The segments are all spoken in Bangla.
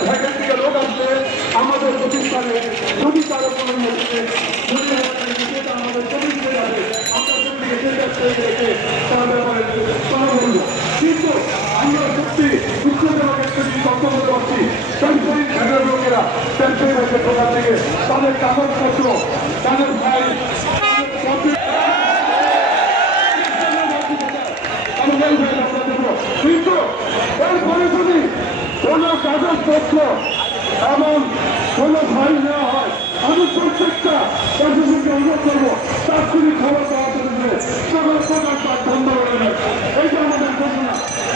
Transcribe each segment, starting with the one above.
ঢাকা থেকে আমাদের প্রতিষ্ঠানে যদি কারও আমাদের প্রতিষ্ঠানে যাবে আমরা সেদিকে সেটা তৈরি ব্যাপারে কিন্তু আমরা সত্যি দুঃখজনক একটা জিনিস লক্ষ্য করতে পারছি এরপরে যদি কোন কাগজপত্র এমন কোন ফাইল নেওয়া হয়, আমি প্রত্যেকটা প্রশাসনকে অনুরোধ করব, তাৎক্ষণিক খবর পাওয়ার জন্য সকল প্রকাশ পাঠ বন্ধ দেবে এইটা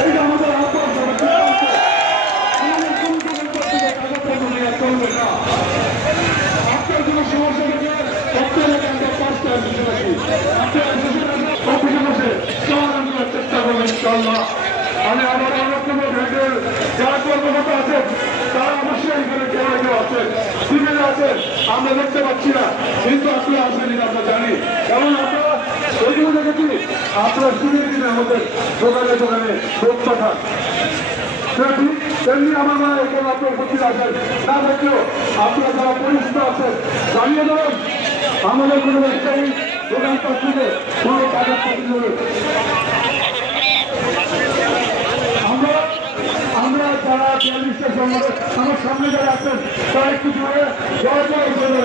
এইটা না। আমি আমার অন্যতম ভেটের যারা কর্মকর্তা আছেন তারা অবশ্যই এখানে কেউ কেউ আছেন সিভিলে আছেন আমরা দেখতে পাচ্ছি না। কিন্তু আসেন এটা আমরা জানি। কারণ আপনারা ওইগুলো দেখেছি আপনারা সিভিল দিনে আমাদের দোকানে দোকানে লোক পাঠান। তেমনি আমার মনে হয় এখানে আপনার উপস্থিত আছেন। না দেখলেও আপনারা যারা পরিচিত আছেন জানিয়ে দেবেন। আমাদের কোনো ব্যবসায়ী দোকান থেকে কোনো কাগজপত্র নেই। আমরা আমরা বিয়াল্লিশের সঙ্গে আমার সামনে যারা আছেন তারা একটু জোরে জয় করে